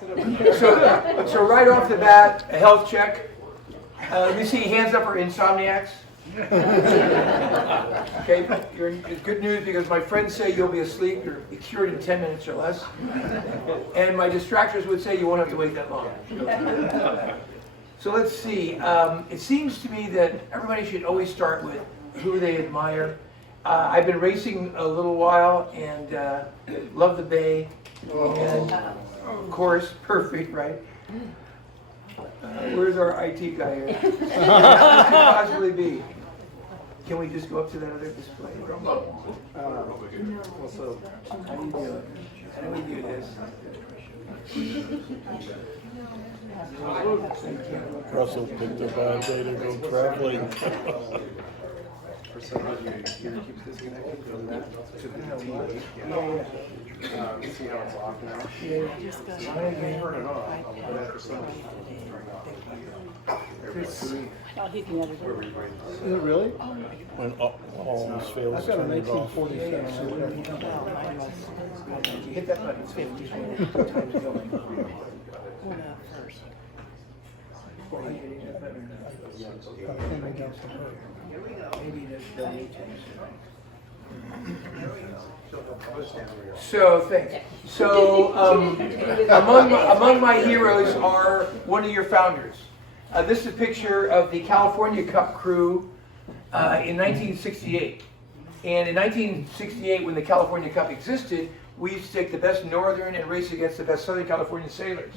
So right off the bat, a health check. Let me see hands up for insomniacs. Okay, it's good news because my friends say you'll be asleep, you'll be cured in 10 minutes or less. And my distractors would say you won't have to wait that long. So let's see. It seems to me that everybody should always start with who they admire. I've been racing a little while and love the bay. And of course, perfect, right? Where's our IT guy here? Who could possibly be? Can we just go up to that other display? Also, how do you do it? How do we do this? Russell picked a bad day to go traveling. For some reason, your computer keeps disconnecting from that to the TV. See how it's off now? Yeah. Turn it on, but after some Oh, he can edit it. Is it really? When almost fails. I've got an turn it off. 1846. Hit that button. It's 50. Time's going. Maybe they'll need to. So thanks. So among my heroes are one of your founders. This is a picture of the California Cup crew in 1968. And in 1968, when the California Cup existed, we used to take the best northern and race against the best Southern California sailors.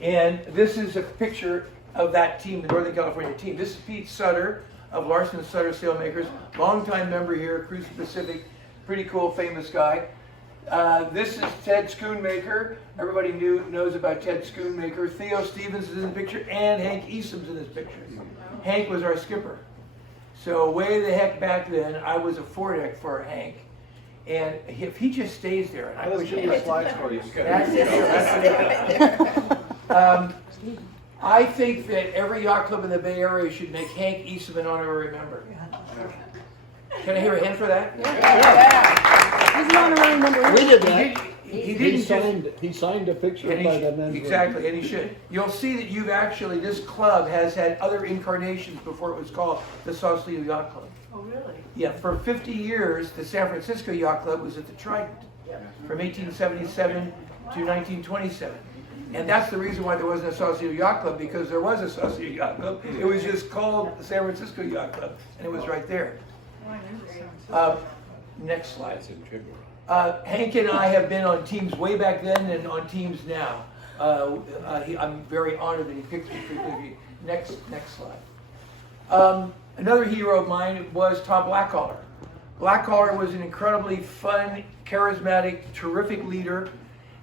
And this is a picture of that team, the Northern California team. This is Pete Sutter of Larson & Sutter Sailmakers, longtime member here, Cruise Pacific, pretty cool, famous guy. This is Ted Schoonmaker. Everybody knows about Ted Schoonmaker. Theo Stevens is in the picture, and Hank Easom's in this picture. Hank was our skipper. So way the heck back then, I was a foredeck for Hank. And if he just stays there, and I wish he was. slides for you. That's it. I think that every yacht club in the Bay Area should make Hank Easom an honorary member. Can I hear a hand for that? He's an honorary member. We did that. He didn't He signed a picture and by the member. exactly, and he should. You'll see that you've actually, this club has had other incarnations before it was called the Sausalito Yacht Club. Oh, really? Yeah, for 50 years, the San Francisco Yacht Club was at the Trident from 1877 to 1927. And that's the reason why there wasn't a Sausalito Yacht Club, because there was a Sausalito Yacht Club. It was just called the San Francisco Yacht Club, and it was right there. Next slide. Hank and I have been on teams way back then and on teams now. I'm very honored that he picked me for the next slide. Another hero of mine was Tom Blackcollar. Blackcollar was an incredibly fun, charismatic, terrific leader,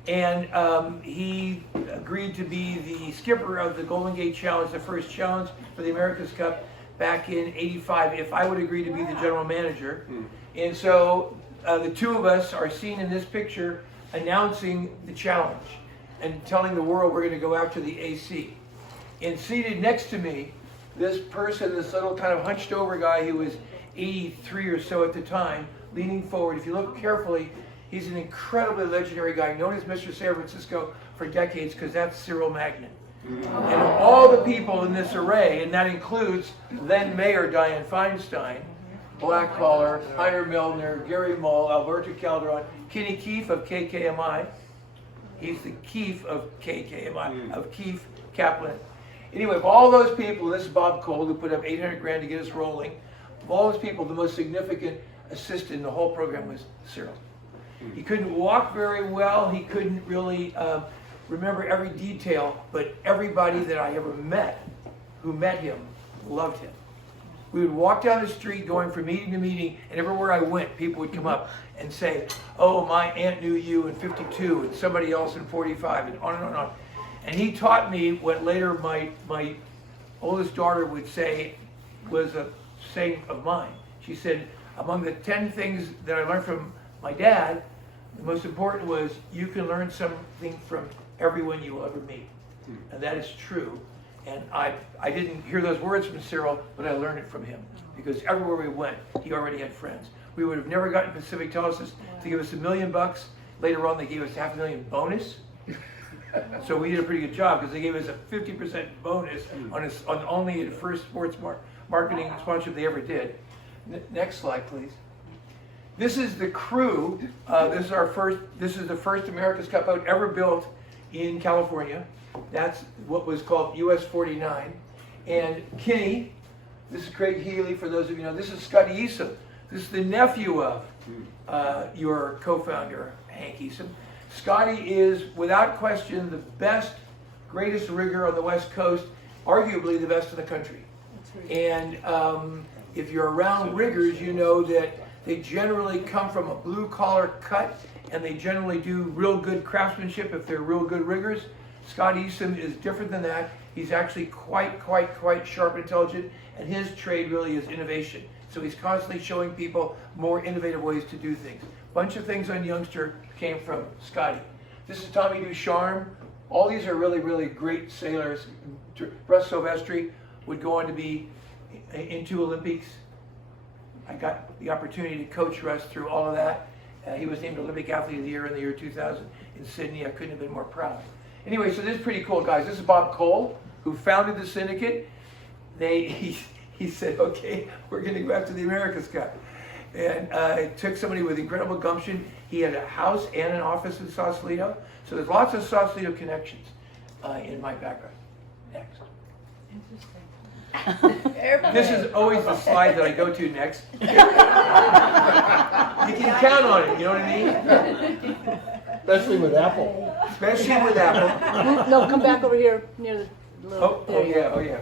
and he agreed to be the skipper of the Golden Gate Challenge, the first challenge for the America's Cup back in '85, if I would agree to be the general manager. And so the two of us are seen in this picture announcing the challenge and telling the world we're going to go after the AC. And seated next to me, this person, this little kind of hunched over guy who was 83 or so at the time, leaning forward. If you look carefully, he's an incredibly legendary guy, known as Mr. San Francisco for decades, because that's Cyril Magnin. And of all the people in this array, and that includes then Mayor Dianne Feinstein, Blackcollar, Heiner Milner, Gary Mull, Alberto Calderon, Kenny Keefe of KKMI. He's the Keefe of KKMI, of Keefe, Kaplan. Anyway, of all those people, this is Bob Cole, who put up 800 grand to get us rolling. Of all those people, the most significant assistant in the whole program was Cyril. He couldn't walk very well. He couldn't really remember every detail, but everybody that I ever met who met him loved him. We would walk down the street going from meeting to meeting, and everywhere I went, people would come up and say, oh, my aunt knew you in '52, and somebody else in '45, and on and on and on. And he taught me what later my oldest daughter would say was a saying of mine. She said, among the 10 things that I learned from my dad, the most important was you can learn something from everyone you will ever meet. And that is true. And I didn't hear those words from Cyril, but I learned it from him. Because everywhere we went, he already had friends. We would have never gotten Pacific Telesis to give us $1 million. Later on, they gave us $500,000 bonus. So we did a pretty good job because they gave us a 50% bonus on only the first sports marketing sponsorship they ever did. Next slide, please. This is the crew. This is the first America's Cup boat ever built in California. That's what was called US 49. And Kinney, this is Craig Healy, for those of you know. This is Scotty Easom. This is the nephew of your co-founder, Hank Easom. Scotty is, without question, the best, greatest rigger on the West Coast, arguably the best in the country. And if you're around riggers, you know that they generally come from a blue-collar cut, and they generally do real good craftsmanship if they're real good riggers. Scott Easom is different than that. He's actually quite sharp and intelligent, and his trade really is innovation. So he's constantly showing people more innovative ways to do things. Bunch of things on Youngster came from Scotty. This is Tommy Ducharme. All these are really great sailors. Russ Silvestri would go on to be in 2 Olympics. I got the opportunity to coach Russ through all of that. He was named Olympic Athlete of the Year in the year 2000 in Sydney. I couldn't have been more proud. Anyway, so this is pretty cool, guys. This is Bob Cole, who founded the syndicate. He said, okay, we're going to go after the America's Cup. And it took somebody with incredible gumption. He had a house and an office in Sausalito. So there's lots of Sausalito connections in my background. Next. This is always the slide that I go to next. You can count on it, you know what I mean? Especially with Apple. Especially with Apple. No, come back over here near the little. Oh yeah.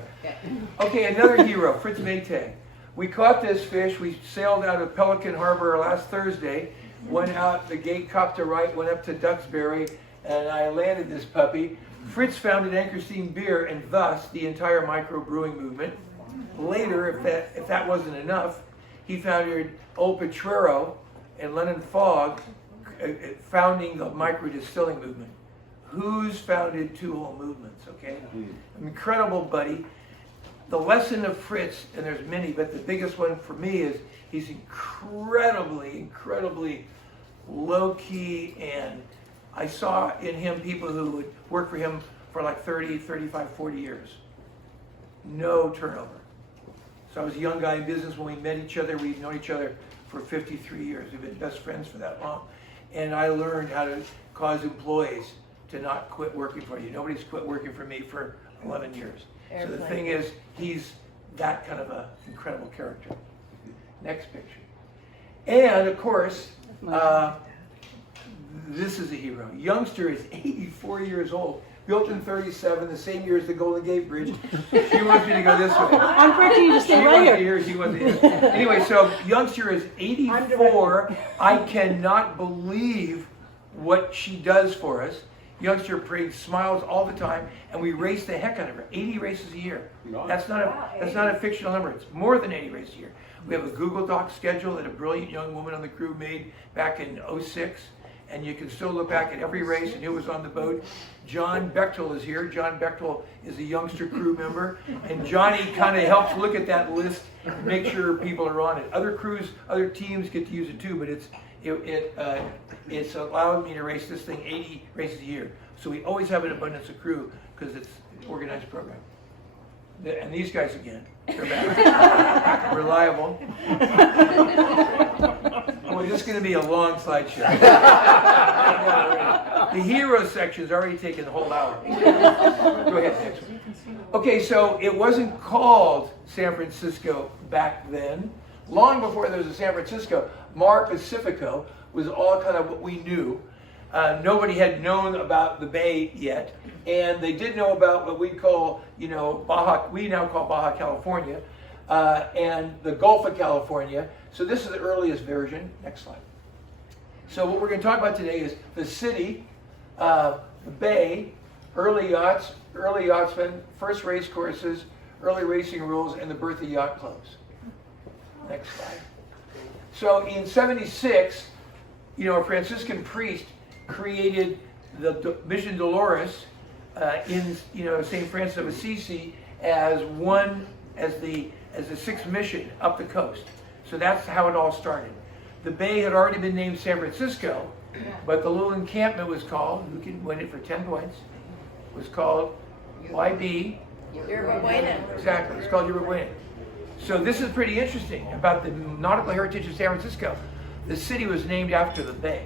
Okay, another hero, Fritz Maytag. We caught this fish. We sailed out of Pelican Harbor last Thursday, went out the gate, copped a right, went up to Duxbury, and I landed this puppy. Fritz founded Anchorstein Beer and thus the entire microbrewing movement. Later, if that wasn't enough, he founded Old Potrero and Lennon Fogg, founding the micro distilling movement. Who's founded 2 whole movements, okay? Incredible buddy. The lesson of Fritz, and there's many, but the biggest one for me is he's incredibly low-key, and I saw in him people who would work for him for like 30, 35, 40 years. No turnover. So I was a young guy in business when we met each other. We've known each other for 53 years. We've been best friends for that long. And I learned how to cause employees to not quit working for you. Nobody's quit working for me for 11 years. So the thing is, he's that kind of an incredible character. Next picture. And of course, this is a hero. Youngster is 84 years old. Built in 37, the same year as the Golden Gate Bridge. She wants me to go this way. I'm predicting you to stay right here. She wasn't here. Anyway, so Youngster is 84. I cannot believe what she does for us. Youngster smiles all the time, and we race the heck out of her. 80 races a year. That's not a fictional number. It's more than 80 races a year. We have a Google Doc schedule that a brilliant young woman on the crew made back in '06. And you can still look back at every race and who was on the boat. John Bechtel is here. John Bechtel is a Youngster crew member. And Johnny kind of helps look at that list and make sure people are on it. Other crews, other teams get to use it too, but it's allowed me to race this thing 80 races a year. So we always have an abundance of crew because it's an organized program. And these guys again, they're back. Reliable. Boy, this is going to be a long slideshow. The hero section's already taken the whole hour. Go ahead, next one. Okay, so it wasn't called San Francisco back then. Long before there was a San Francisco, Mar Pacifico was all kind of what we knew. Nobody had known about the Bay yet, and they did know about what we call, Baja. We now call Baja California, and the Gulf of California. So this is the earliest version. Next slide. So what we're going to talk about today is the city, the Bay, early yachts, early yachtsmen, first race courses, early racing rules, and the birth of yacht clubs. Next slide. So in '76, a Franciscan priest created the Mission Dolores in St. Francis of Assisi as the sixth mission up the coast. So that's how it all started. The Bay had already been named San Francisco, but the little encampment was called, who can win it for 10 points, was called YB. Yerba Buena. Exactly, it's called Yerba Buena. So this is pretty interesting about the nautical heritage of San Francisco. The city was named after the bay.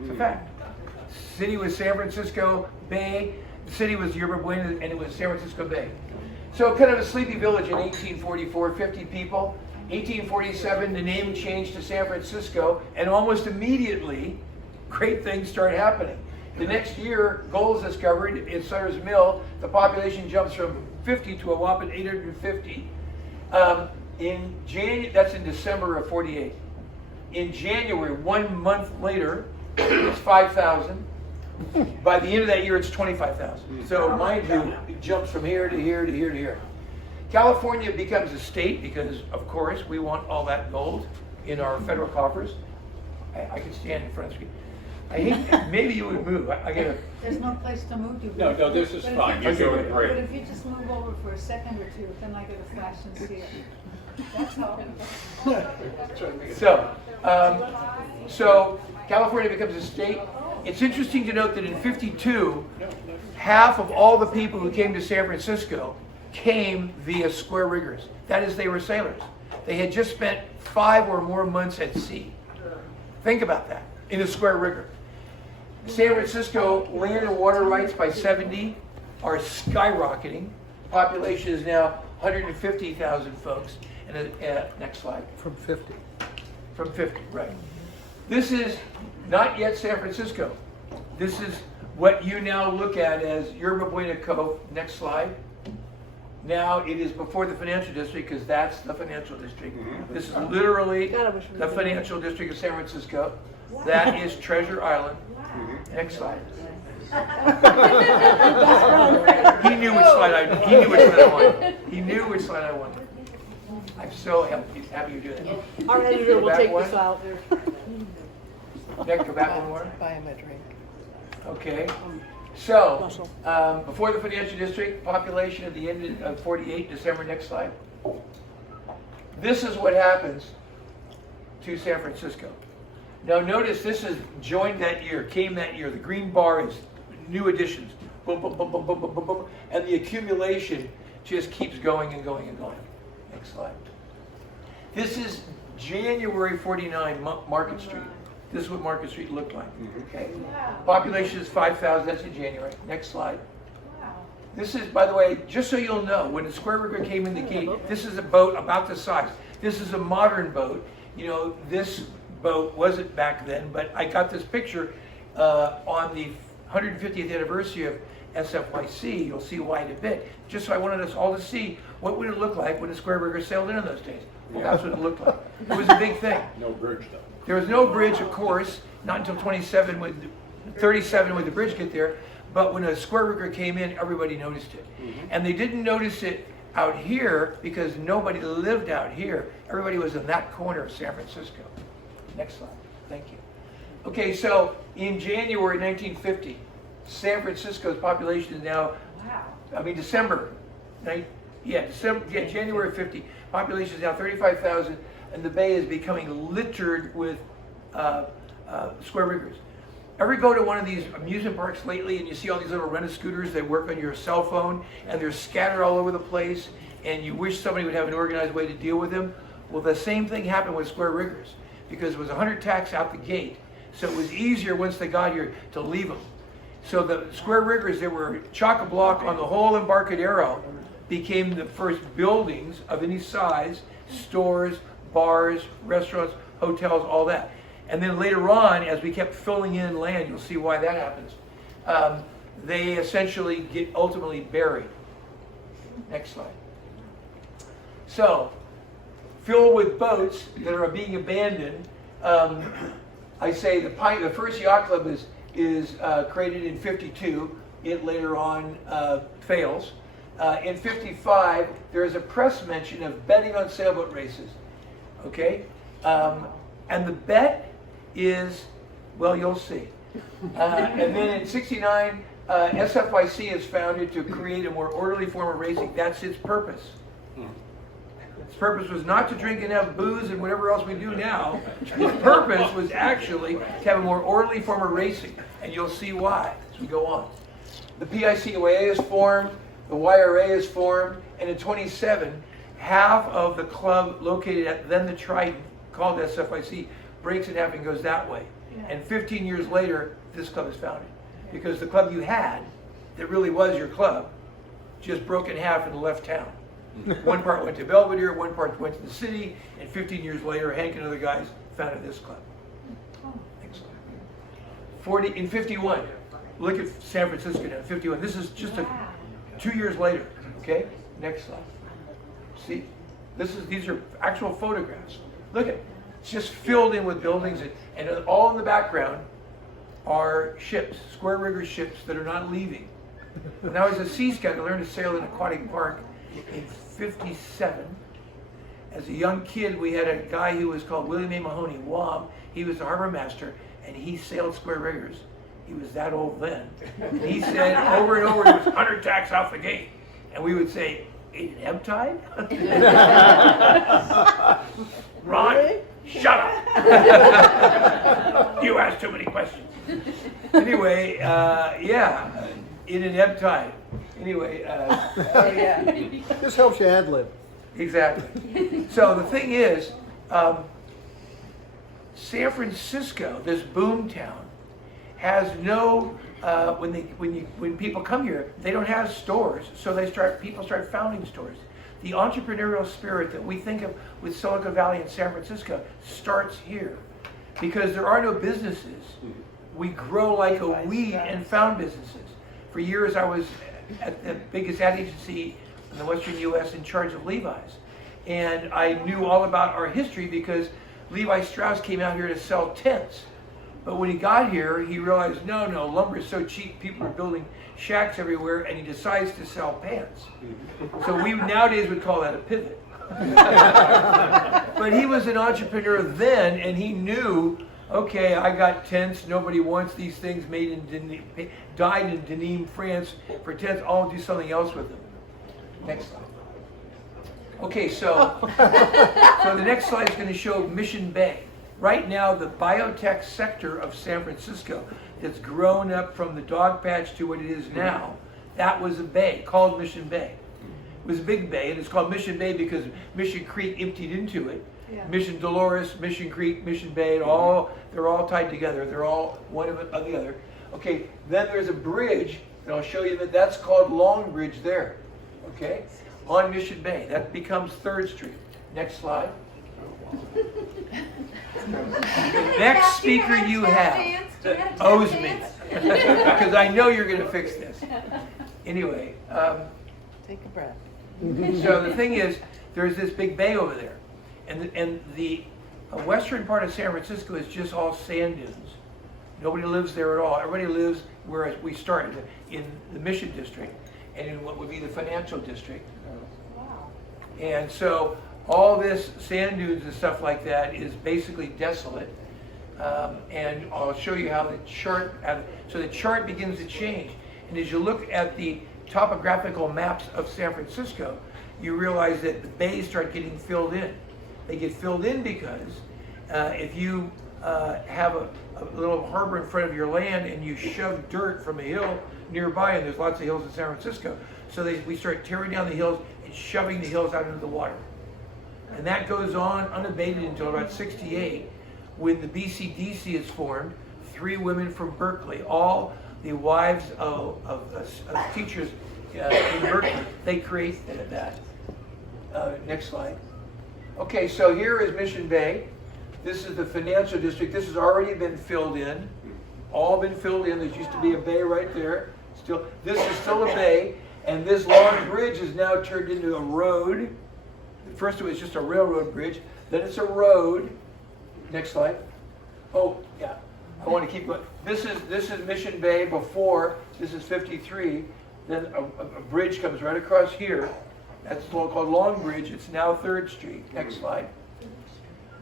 It's a fact. City was San Francisco Bay. The city was Yerba Buena, and it was San Francisco Bay. So kind of a sleepy village in 1844, 50 people. 1847, the name changed to San Francisco, and almost immediately, great things start happening. The next year, gold is discovered in Sutter's Mill. The population jumps from 50 to a whopping 850. That's in December of 48. In January, 1 month later, it's 5,000. By the end of that year, it's 25,000. So mind you, it jumps from here to here to here to here. California becomes a state because, of course, we want all that gold in our federal coffers. I can stand in front of the screen. I hate, maybe you would move. I gotta. There's no place to move to. No, this is fine. You're doing But great. if you just move over for a second or two, then I get a flash and see it. That's all. So California becomes a state. It's interesting to note that in 52, half of all the people who came to San Francisco came via square riggers. That is, they were sailors. They had just spent 5 or more months at sea. Think about that, in a square rigger. San Francisco land and water rights by 70 are skyrocketing. Population is now 150,000 folks. And next slide. From 50. From 50, right. This is not yet San Francisco. This is what you now look at as Yerba Buena Cove. Next slide. Now it is before the financial district because that's the financial district. This is literally the financial district of San Francisco. That is Treasure Island. Next slide. He knew which slide I wanted. He knew which slide I wanted. I'm so happy you're doing that. Our editor will Go back take one. this out. Nick, go back one more. Buy him a drink. Okay. So, before the financial district, population at the end of 48, December, next slide. This is what happens to San Francisco. Now notice this is joined that year, came that year. The green bar is new additions. Boom, boom, boom, boom, boom, boom, boom, boom. And the accumulation just keeps going and going and going. Next slide. This is January 49, Market Street. This is what Market Street looked like. Okay. Population is 5,000. That's in January. Next slide. This is, by the way, just so you'll know, when the square rigger came in the gate, this is a boat about this size. This is a modern boat. You know, this boat wasn't back then, but I got this picture on the 150th anniversary of SFYC. You'll see why in a bit. Just so I wanted us all to see what would it look like when the square rigger sailed in those days. Well, that's what it looked like. It was a big thing. No bridge though. There was no bridge, of course, not until 37 when the bridge get there. But when a square rigger came in, everybody noticed it. And they didn't notice it out here because nobody lived out here. Everybody was in that corner of San Francisco. Next slide. Thank you. Okay, so in January 1950, San Francisco's population is now, December, January 50, population is now 35,000, and the bay is becoming littered with square riggers. Ever go to one of these amusement parks lately and you see all these little rent-a-scooters that work on your cell phone and they're scattered all over the place and you wish somebody would have an organized way to deal with them? Well, the same thing happened with square riggers because it was 100 tacks out the gate. So it was easier once they got here to leave them. So the square riggers that were chock-a-block on the whole Embarcadero became the first buildings of any size, stores, bars, restaurants, hotels, all that. And then later on, as we kept filling in land, you'll see why that happens. They essentially get ultimately buried. Next slide. So, filled with boats that are being abandoned. I say the first yacht club is created in 52. It later on fails. In 55, there is a press mention of betting on sailboat races. Okay? And the bet is, well, you'll see. And then in 69, SFYC is founded to create a more orderly form of racing. That's its purpose. Its purpose was not to drink enough booze and whatever else we do now. Its purpose was actually to have a more orderly form of racing. And you'll see why as we go on. The PICOA is formed, the YRA is formed, and in 27, half of the club located at then the Trident, called SFIC, breaks in half and goes that way. And 15 years later, this club is founded. Because the club you had, that really was your club, just broke in half and left town. One part went to Belvedere, one part went to the city, and 15 years later, Hank and other guys founded this club. Next slide. In 51, look at San Francisco now, 51. This is just 2 years later, okay? Next slide. See, these are actual photographs. Look at it. It's just filled in with buildings, and all in the background are ships, square rigger ships that are not leaving. When I was a Sea Scout, I learned to sail in Aquatic Park in 57. As a young kid, we had a guy who was called William A. Mahoney, Wob. He was the harbor master, and he sailed square riggers. He was that old then. And he said over and over, it was 100 tacks off the gate. And we would say, in ebb tide? Ron, shut up. You ask too many questions. Anyway, in an ebb tide. Anyway. This helps you ad-lib. Exactly. So the thing is, San Francisco, this boom town, has no, when people come here, they don't have stores, so people start founding stores. The entrepreneurial spirit that we think of with Silicon Valley and San Francisco starts here, because there are no businesses. We grow like a weed and found businesses. For years I was at the biggest ad agency in the Western U.S. in charge of Levi's. And I knew all about our history because Levi Strauss came out here to sell tents. But when he got here, he realized, no, lumber is so cheap, people are building shacks everywhere, and he decides to sell pants. So we nowadays would call that a pivot. But he was an entrepreneur then, and he knew, okay, I got tents, nobody wants these things dyed in Denim, France for tents, I'll do something else with them. Next slide. Okay, so the next slide is going to show Mission Bay. Right now, the biotech sector of San Francisco that's grown up from the dog patch to what it is now, that was a bay called Mission Bay. It was a big bay, and it's called Mission Bay because Mission Creek emptied into it. Yeah. Mission Dolores, Mission Creek, Mission Bay, they're all tied together. They're all one of the other. Okay, then there's a bridge, and I'll show you that's called Long Bridge there. Okay, on Mission Bay. That becomes 3rd Street. Next slide. The next speaker you have owes me, because I know you're going to fix this. Anyway. Take a breath. So the thing is, there's this big bay over there. And the western part of San Francisco is just all sand dunes. Nobody lives there at all. Everybody lives where we started, in the Mission District and in what would be the financial district. Wow. And so all this sand dunes and stuff like that is basically desolate. And I'll show you how the chart, so the chart begins to change. And as you look at the topographical maps of San Francisco, you realize that the bays start getting filled in. They get filled in because if you have a little harbor in front of your land and you shove dirt from a hill nearby, and there's lots of hills in San Francisco, so we start tearing down the hills and shoving the hills out into the water. And that goes on unabated until about 68, when the BCDC is formed. 3 women from Berkeley, all the wives of teachers in Berkeley, they create that. Next slide. Okay, so here is Mission Bay. This is the financial district. This has already been filled in. All been filled in. There used to be a bay right there. This is still a bay, and this long bridge is now turned into a road. First it was just a railroad bridge, then it's a road. Next slide. Oh, yeah. I want to keep going. This is Mission Bay before. This is 53. Then a bridge comes right across here. That's called Long Bridge. It's now 3rd Street. Next slide.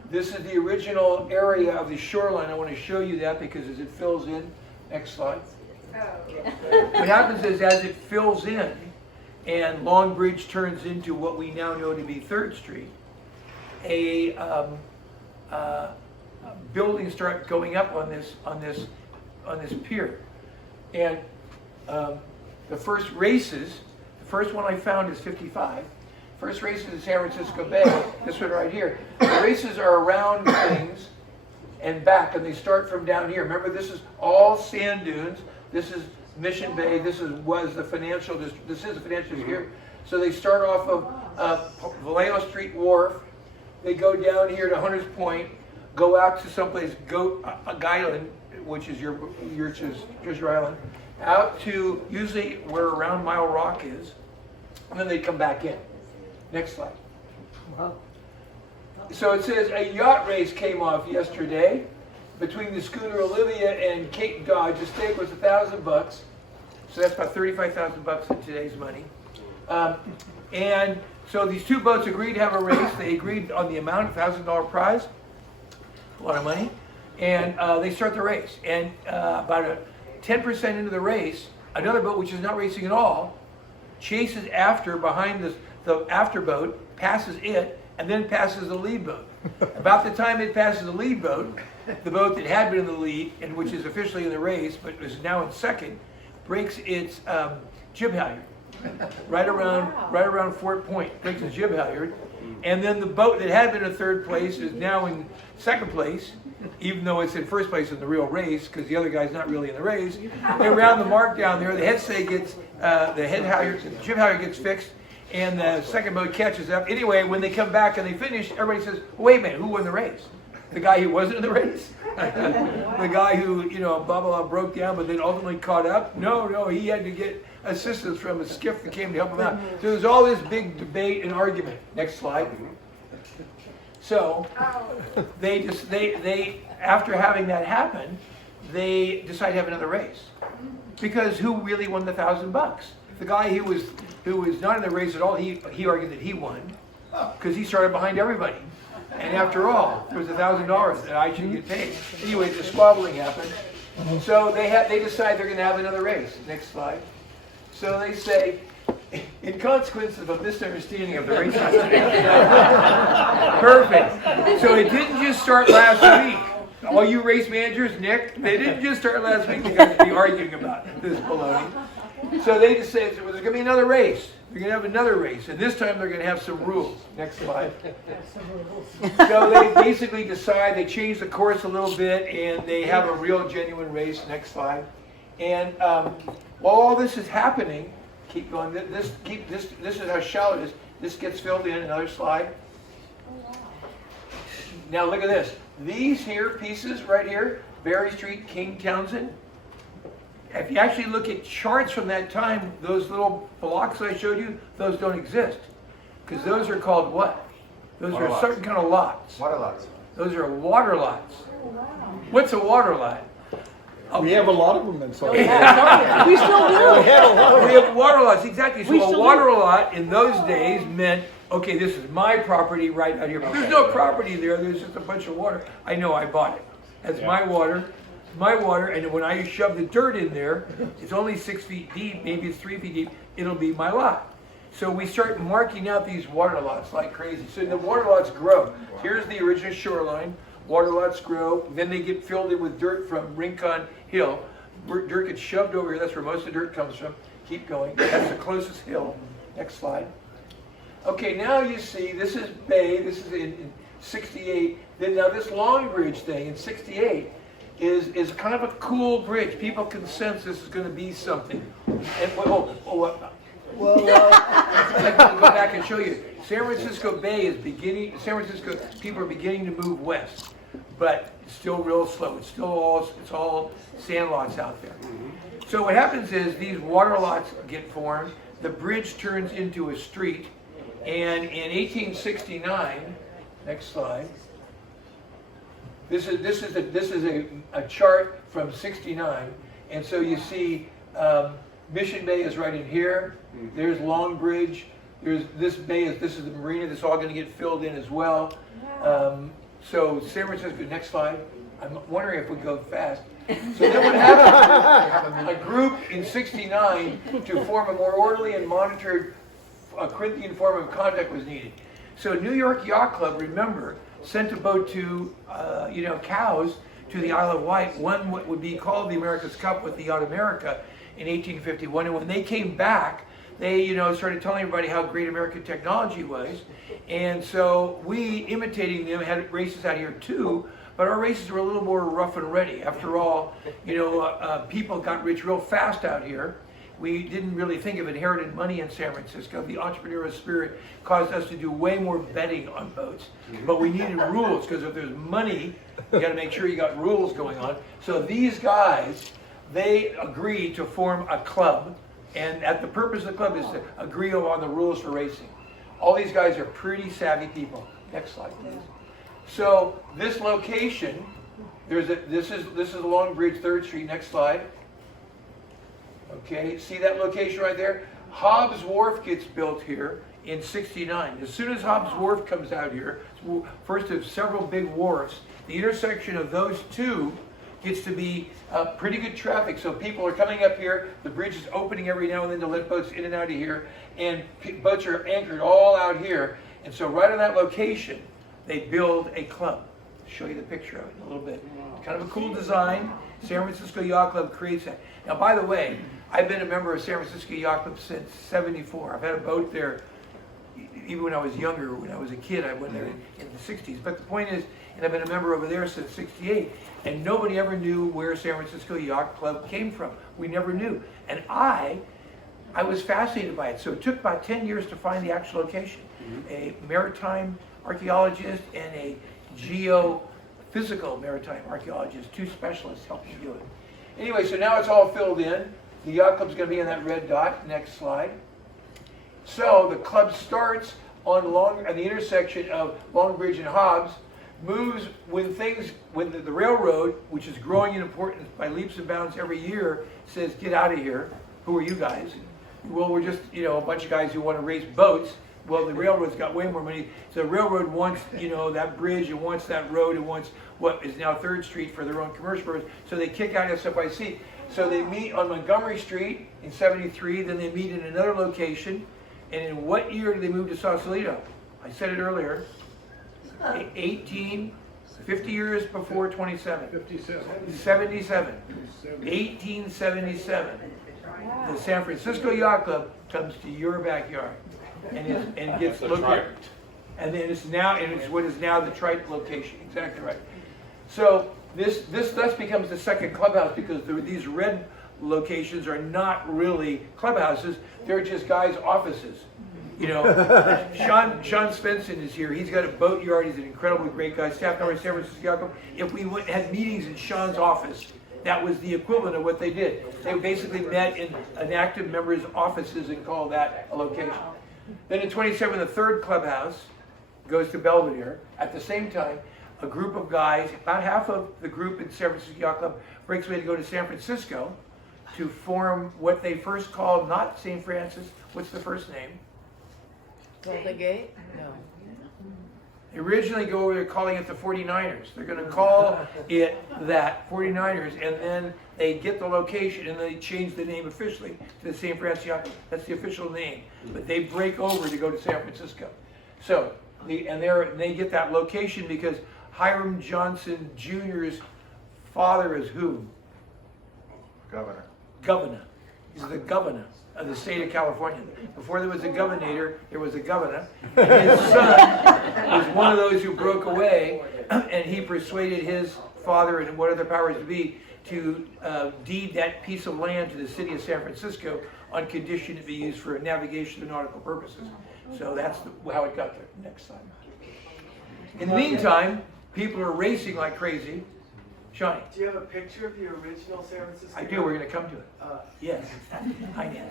This is the original area of the shoreline. I want to show you that because as it fills in. Next slide. What happens is as it fills in and Long Bridge turns into what we now know to be 3rd Street, buildings start going up on this pier. And The first races, the first one I found is 55. First races in San Francisco Bay, this one right here. The races are around things and back, and they start from down here. Remember, this is all sand dunes. This is Mission Bay. This was the financial district. This is the financial district here. So they start off of Vallejo Street Wharf. They go down here to Hunters Point, go out to someplace, Island, which is your Treasure Island, out to usually where Round Mile Rock is, and then they come back in. Next slide. Wow. So it says a yacht race came off yesterday between the schooner Olivia and Cape Dodge. The stake was $1,000, so that's about $35,000 in today's money. And so these two boats agreed to have a race. They agreed on the amount, $1,000 prize, a lot of money, and they start the race. And about 10% into the race, another boat, which is not racing at all, chases after behind the after boat, passes it, and then passes the lead boat. About the time it passes the lead boat, the boat that had been in the lead, and which is officially in the race, but is now in second, breaks its jib halyard. Right around Fort Point, breaks its jib halyard. And then the boat that had been in third place is now in second place, even though it's in first place in the real race, because the other guy's not really in the race. They round the mark down there, the headstay gets, the jib halyard gets fixed, and the second boat catches up. Anyway, when they come back and they finish, everybody says, wait a minute, who won the race? The guy who wasn't in the race? The guy who, blah, blah, blah, broke down, but then ultimately caught up? No, he had to get assistance from a skiff that came to help him out. So there's all this big debate and argument. Next slide. So they after having that happen, they decide to have another race. Because who really won the $1,000? The guy who was not in the race at all, he argued that he won because he started behind everybody. And after all, there was $1,000 that I should get paid. Anyway, the squabbling happened. So they decide they're going to have another race. Next slide. So they say, in consequence of a misunderstanding of the race system. Perfect. So it didn't just start last week. All you race managers, Nick, they didn't just start last week. They got to be arguing about this baloney. So they just said, well, there's going to be another race. We're going to have another race. And this time they're going to have some rules. Next slide. So they basically decide, they change the course a little bit, and they have a real genuine race. Next slide. And while all this is happening, keep going. This is how shallow it is. This gets filled in. Another slide. Now look at this. These here pieces right here, Berry Street, King Townsend. If you actually look at charts from that time, those little blocks I showed you, those don't exist. Because those are called what? Those Water are lots. certain kind of lots. Water lots. Those are water lots. What's a water lot? We have a lot of them in Salt Lake. We still do. We have water lots, exactly. So We a still water lot in those days meant, okay, this is my property right out here. But there's no property there, there's just a bunch of water. I know, I bought it. That's my water, and when I shove the dirt in there, it's only 6 feet deep, maybe it's 3 feet deep, it'll be my lot. So we start marking out these water lots like crazy. So the water lots grow. Here's the original shoreline. Water lots grow, then they get filled in with dirt from Rincon Hill. Dirt gets shoved over here, that's where most of the dirt comes from. Keep going, that's the closest hill. Next slide. Okay, now you see, this is Bay, this is in 68. Then now this Long Bridge thing in 68 is kind of a cool bridge. People can sense this is going to be something. And I can go back and show you. San Francisco Bay is beginning, people are beginning to move west, but it's still real slow. It's all sand lots out there. So what happens is these water lots get formed, the bridge turns into a street, and in 1869, next slide, this is a chart from 69, and so you see Mission Bay is right in here. There's Long Bridge. There's this bay. This is the marina. That's all going to get filled in as well. So San Francisco. Next slide. I'm wondering if we go fast. So then what happened? A group in '69 to form a more orderly and monitored Corinthian form of conduct was needed. So New York Yacht Club, remember, sent a boat to cows to the Isle of Wight. One would be called the America's Cup with the Yacht America. in 1851. And when they came back, they started telling everybody how great American technology was. And so we, imitating them, had races out here too, but our races were a little more rough and ready. After all, people got rich real fast out here. We didn't really think of inherited money in San Francisco. The entrepreneurial spirit caused us to do way more betting on boats. But we needed rules, because if there's money, you got to make sure you got rules going on. So these guys, they agreed to form a club, and the purpose of the club is to agree on the rules for racing. All these guys are pretty savvy people. Next slide, please. So this location, this is Long Bridge, 3rd Street. Next slide. Okay, see that location right there? Hobbs Wharf gets built here in '69. As soon as Hobbs Wharf comes out here, first of several big wharfs, the intersection of those two gets to be pretty good traffic. So people are coming up here, the bridge is opening every now and then to let boats in and out of here, and boats are anchored all out here. And so right on that location, they build a club. I'll show you the picture of it in a little bit. Kind of a cool design. San Francisco Yacht Club creates that. Now, by the way, I've been a member of San Francisco Yacht Club since '74. I've had a boat there even when I was younger. When I was a kid, I went there in the '60s. But the point is, and I've been a member over there since '68, and nobody ever knew where San Francisco Yacht Club came from. We never knew. And I was fascinated by it. So it took about 10 years to find the actual location. A maritime archaeologist and a geophysical maritime archaeologist, 2 specialists helped me do it. Anyway, so now it's all filled in. The yacht club's going to be in that red dot. Next slide. So the club starts on the intersection of Long Bridge and Hobbs, moves when the railroad, which is growing in importance by leaps and bounds every year, says, get out of here. Who are you guys? Well, we're just, a bunch of guys who want to race boats. Well, the railroad's got way more money. So the railroad wants, that bridge, and wants that road, and wants what is now 3rd Street for their own commercial purpose. So they kick out SFIC. So they meet on Montgomery Street in '73, then they meet in another location. And in what year did they move to Sausalito? I said it earlier. 50 years before 27. 77. 1877. The San Francisco Yacht Club comes to your backyard and gets looked at. And then it's what is now the Triton location. Exactly right. So this thus becomes the second clubhouse, because these red locations are not really clubhouses. They're just guys' offices. Sean Svensson is here. He's got a boat yard. He's an incredibly great guy. Staff member of San Francisco Yacht Club. If we had meetings in Sean's office, that was the equivalent of what they did. They basically met in an active member's offices and called that a location. Then in '27, the 3rd clubhouse goes to Belvedere. At the same time, a group of guys, about half of the group in San Francisco Yacht Club, breaks away to go to San Francisco to form what they first called, not St. Francis, what's the first name? Golden Gate? No. They originally go over there calling it the 49ers. They're going to call it that, 49ers, and then they get the location and they change the name officially to the St. Francis Yacht Club. That's the official name. But they break over to go to San Francisco. So, they get that location because Hiram Johnson Jr.'s father is who? Governor. He's the governor of the state of California. Before there was a governor, there was a governor. And his son was one of those who broke away, and he persuaded his father and what other powers to be to deed that piece of land to the city of San Francisco on condition it be used for navigation and nautical purposes. So that's how it got there. Next slide. In the meantime, people are racing like crazy. Shawnee. Do you have a picture of the original San Francisco? I do. We're going to come to it. Yes, I know.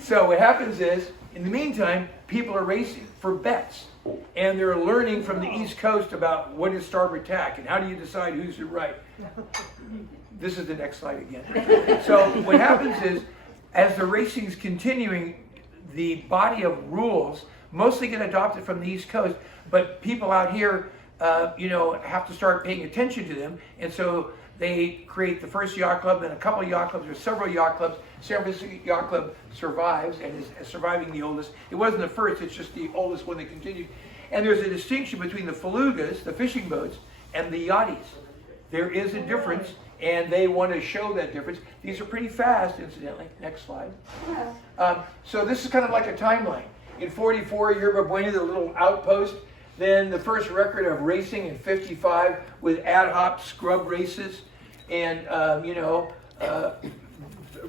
So what happens is, in the meantime, people are racing for bets, and they're learning from the East Coast about what is starboard tack and how do you decide who's to right. This is the next slide again. So what happens is, as the racing's continuing, the body of rules mostly get adopted from the East Coast, but people out here have to start paying attention to them, and so they create the first yacht club, and a couple of yacht clubs, or several yacht clubs. San Francisco Yacht Club survives and is surviving the oldest. It wasn't the first, it's just the oldest one that continued. And there's a distinction between the felugas, the fishing boats, and the yachties. There is a difference, and they want to show that difference. These are pretty fast, incidentally. Next slide. So this is kind of like a timeline. In 44, Yerba Buena, the little outpost. Then the first record of racing in 55 with ad hoc scrub races and,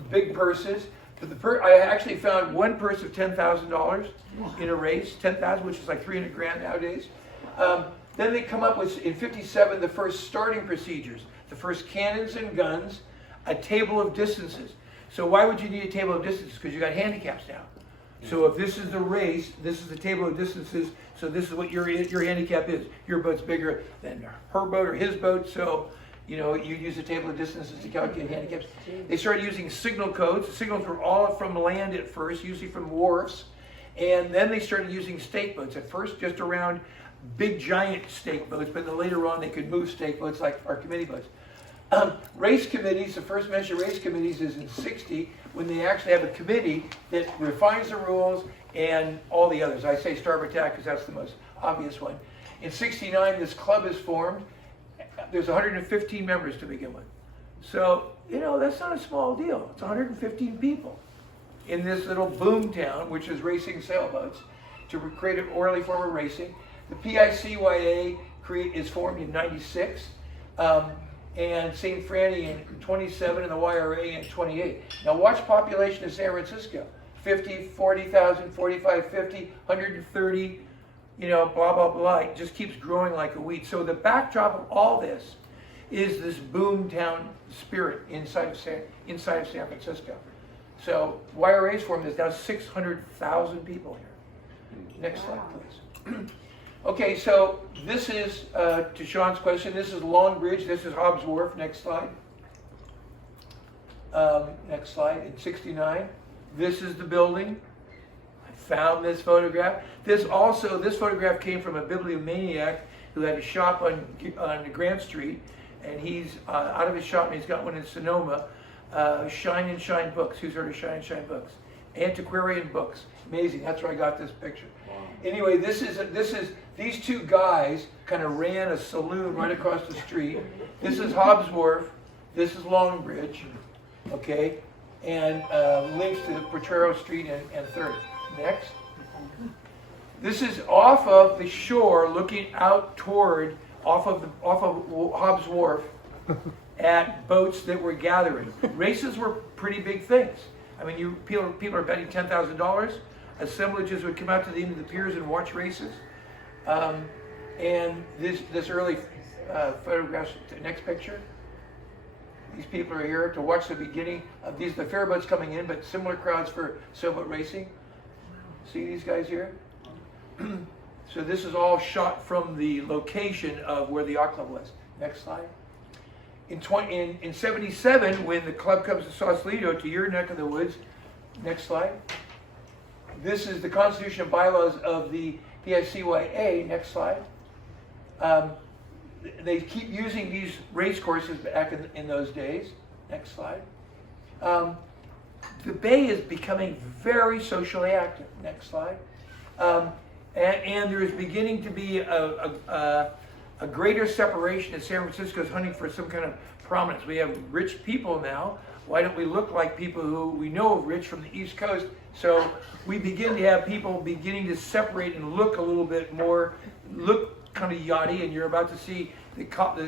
big purses. But I actually found one purse of $10,000 in a race, 10,000, which is like 300 grand nowadays. Then they come up with, in 57, the first starting procedures, the first cannons and guns, a table of distances. So why would you need a table of distances? Because you got handicaps now. So if this is the race, this is the table of distances, so this is what your handicap is. Your boat's bigger than her boat or his boat, so you use the table of distances to calculate handicaps. They started using signal codes. The signals were all from land at first, usually from wharfs, and then they started using stake boats. At first, just around big giant stake boats, but then later on they could move stake boats like our committee boats. Race committees, the first mention of race committees is in 60, when they actually have a committee that refines the rules and all the others. I say starboard tack because that's the most obvious one. In 69, this club is formed. There's 115 members to begin with. So, that's not a small deal. It's 115 people in this little boom town, which is racing sailboats, to create an orderly form of racing. The PICYA is formed in 96. And St. Franny in 27, and the YRA in 28. Now watch population of San Francisco. 50, 40,000, 45, 50, 130, blah, blah, blah. It just keeps growing like a weed. So the backdrop of all this is this boom town spirit inside of San Francisco. So YRA's formed, there's now 600,000 people here. Next slide, please. Okay, so this is, to Sean's question, this is Long Bridge, this is Hobbs Wharf. Next slide. Next slide, in 69. This is the building. I found this photograph. This photograph came from a bibliomaniac who had a shop on Grant Street, and he's out of his shop, and he's got one in Sonoma, Shine and Shine Books. Who's heard of Shine and Shine Books? Antiquarian books. Amazing, that's where I got this picture. Wow. Anyway, these two guys kind of ran a saloon right across the street. This is Hobbs Wharf. This is Long Bridge. Okay, and links to Potrero Street and 3rd. Next. This is off of the shore, looking out toward off of Hobbs Wharf at boats that were gathering. Races were pretty big things. I mean, people are betting $10,000. Assemblages would come out to the end of the piers and watch races. And this early photographs, next picture. These people are here to watch the beginning of the fairboats coming in, but similar crowds for sailboat racing. See these guys here? So this is all shot from the location of where the yacht club was. Next slide. In 77, when the club comes to Sausalito, to your neck of the woods. Next slide. This is the constitution and bylaws of the PICYA. Next slide. They keep using these race courses back in those days. Next slide. The Bay is becoming very socially active. Next slide. And there is beginning to be a greater separation as San Francisco is hunting for some kind of prominence. We have rich people now. Why don't we look like people who we know of rich from the East Coast? So we begin to have people beginning to separate and look a little bit more, look kind of yachty, and you're about to see the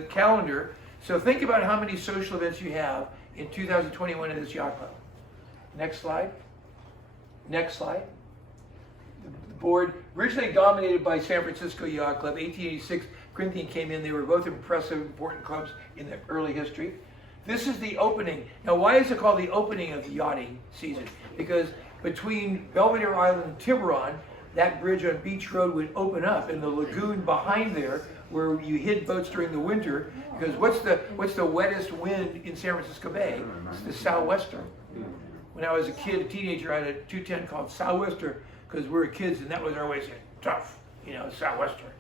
calendar. So think about how many social events you have in 2021 in this yacht club. Next slide. Next slide. The board, originally dominated by San Francisco Yacht Club, 1886, Corinthian came in. They were both impressive, important clubs in the early history. This is the opening. Now, why is it called the opening of the yachting season? Because between Belvedere Island and Tiburon, that bridge on Beach Road would open up, and the lagoon behind there, where you hid boats during the winter, because what's the wettest wind in San Francisco Bay? It's the sou'wester. When I was a kid, a teenager, I had a 210 called sou'wester, because we were kids, and that was our way of saying tough, sou'wester.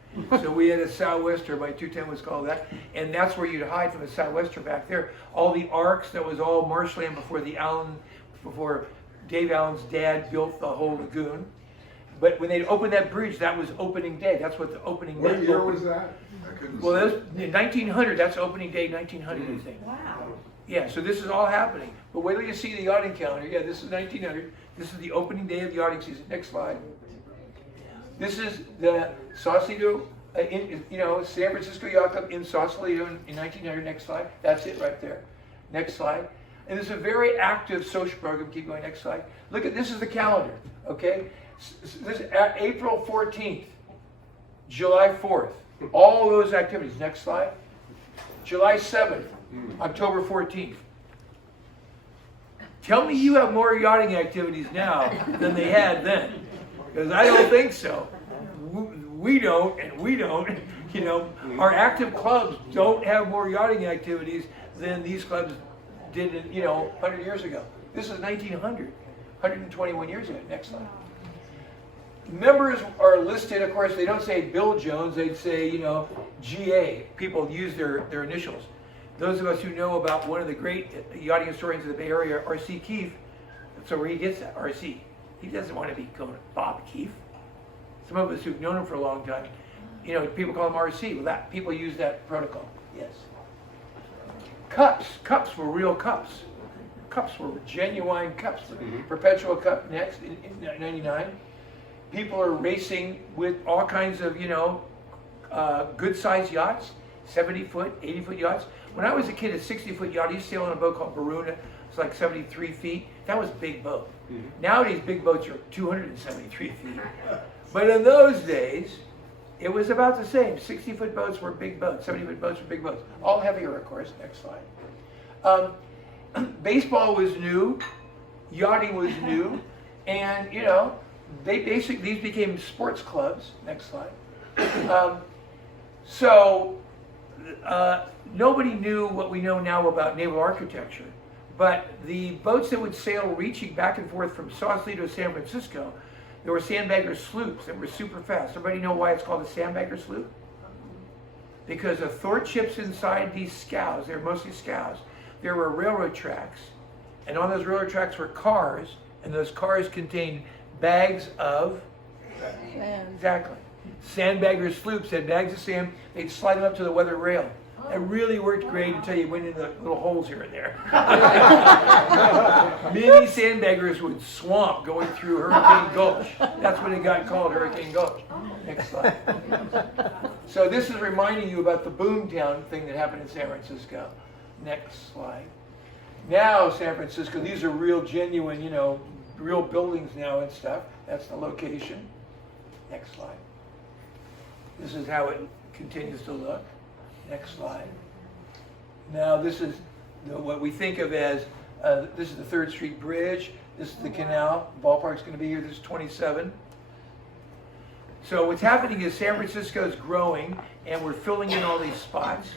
So we had a sou'wester, my 210 was called that, and that's where you'd hide from a sou'wester back there. All the arcs, that was all marshland before Dave Allen's dad built the whole lagoon. But when they opened that bridge, that was opening day. That's what the opening What meant. year was that? I couldn't Well, see. that was in 1900. That's opening day 1900, I think. Wow. Yeah, so this is all happening. But wait till you see the yachting calendar. Yeah, this is 1900. This is the opening day of the yachting season. Next slide. This is the Sausalito, San Francisco Yacht Club in Sausalito in 1900. Next slide. That's it right there. Next slide. And this is a very active social program. Keep going. Next slide. Look at this is the calendar. Okay, this is April 14th, July 4th. All those activities. Next slide. July 7th, October 14th. Tell me you have more yachting activities now than they had then. Because I don't think so. We don't, and we don't. Our active clubs don't have more yachting activities than these clubs did, 100 years ago. This is 1900, 121 years ago. Next slide. Members are listed, of course, they don't say Bill Jones, they'd say, GA. People use their initials. Those of us who know about one of the great yachting historians of the Bay Area, R.C. Keefe, that's where he gets that, R.C. He doesn't want to be called Bob Keefe. Some of us who've known him for a long time, people call him R.C. Well, people use that protocol, yes. Cups were real cups. Cups were genuine cups. Perpetual Cup next in 99. People are racing with all kinds of, good-sized yachts, 70-foot, 80-foot yachts. When I was a kid, a 60-foot yacht, I used to sail on a boat called Baruna. It's like 73 feet. That was a big boat. Nowadays, big boats are 273 feet. But in those days, it was about the same. 60-foot boats were big boats. 70-foot boats were big boats. All heavier, of course. Next slide. Baseball was new. Yachting was new. And, these became sports clubs. Next slide. Nobody knew what we know now about naval architecture, but the boats that would sail reaching back and forth from Sausalito to San Francisco, there were sandbagger sloops that were super fast. Everybody know why it's called a sandbagger sloop? Because of thwartships inside these scows, they're mostly scows, there were railroad tracks, and on those railroad tracks were cars, and those cars contained bags of And exactly. Sandbagger sloops had bags of sand. They'd slide them up to the weather rail. It really worked great until you went into the little holes here and there. Many sandbaggers would swamp going through Hurricane Gulch. That's when it got called Hurricane Gulch. Next slide. So this is reminding you about the boomtown thing that happened in San Francisco. Next slide. Now San Francisco, these are real genuine, real buildings now and stuff. That's the location. Next slide. This is how it continues to look. Next slide. Now this is what we think of as, this is the 3rd Street Bridge. This is the canal. Ballpark's going to be here. This is 27. So what's happening is San Francisco is growing, and we're filling in all these spots.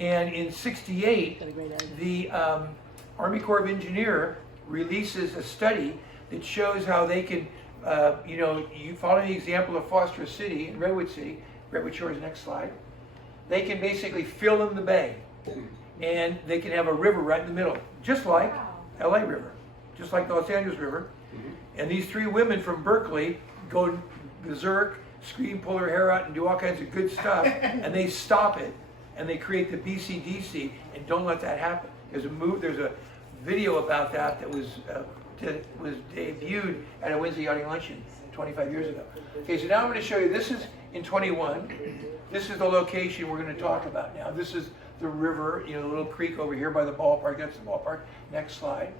And in '68, the Army Corps of Engineers releases a study that shows how they can, you follow the example of Foster City and Redwood Shores, next slide. They can basically fill in the bay, and they can have a river right in the middle, just like LA River, just like the Los Angeles River. And these 3 women from Berkeley go berserk, scream, pull their hair out, and do all kinds of good stuff, and they stop it, and they create the BCDC, and don't let that happen. There's a video about that was debuted at a Wednesday yachting luncheon 25 years ago. Okay, so now I'm going to show you, this is in 21. This is the location we're going to talk about now. This is the river, the little creek over here by the ballpark. That's the ballpark. Next slide.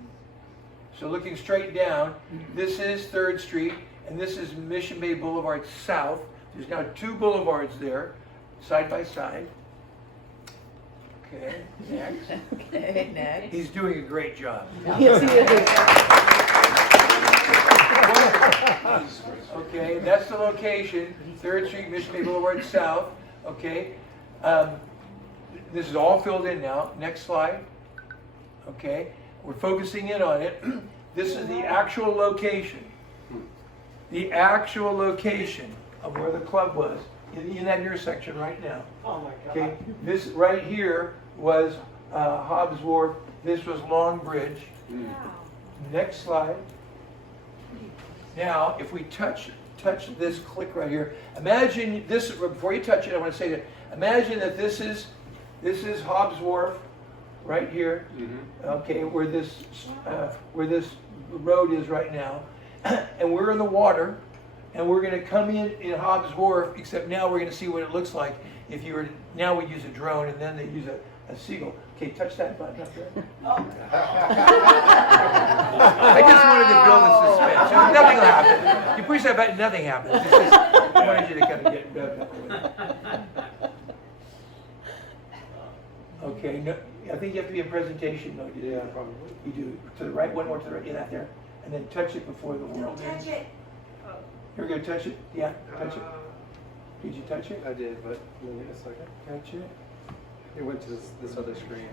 So looking straight down, this is 3rd Street, and this is Mission Bay Boulevard South. There's now 2 boulevards there, side by side. Okay, next. Okay, next. He's doing a great job. yes, he is. Okay, that's the location, 3rd Street, Mission Bay Boulevard South. Okay, this is all filled in now. Next slide. Okay, we're focusing in on it. This is the actual location. The actual location of where the club was in that intersection right now. Oh my God. Okay, this right here was Hobbs Wharf. This was Long Bridge. Next slide. Now, if we touch touch this click right here. Imagine this, before you touch it, I want to say that, imagine that this is Hobbs Wharf, right here, okay, where this road is right now, and we're in the water, and we're going to come in Hobbs Wharf, except now we're going to see what it looks like if you were, now we use a drone, and then they use a seagull. Okay, touch that button up there. I just wanted to build a suspense. Nothing will happen. You push that button, nothing happens. It's just, I wanted you to kind of get okay, no, I think you have to be in presentation though. Yeah, probably. You do. To the right, one more to the right, yeah, that there. And then touch it before the world ends. Touch it. You're going to touch it? Yeah, touch it. Did you touch it? I did, but give me a second. Touch it. It went to this other screen.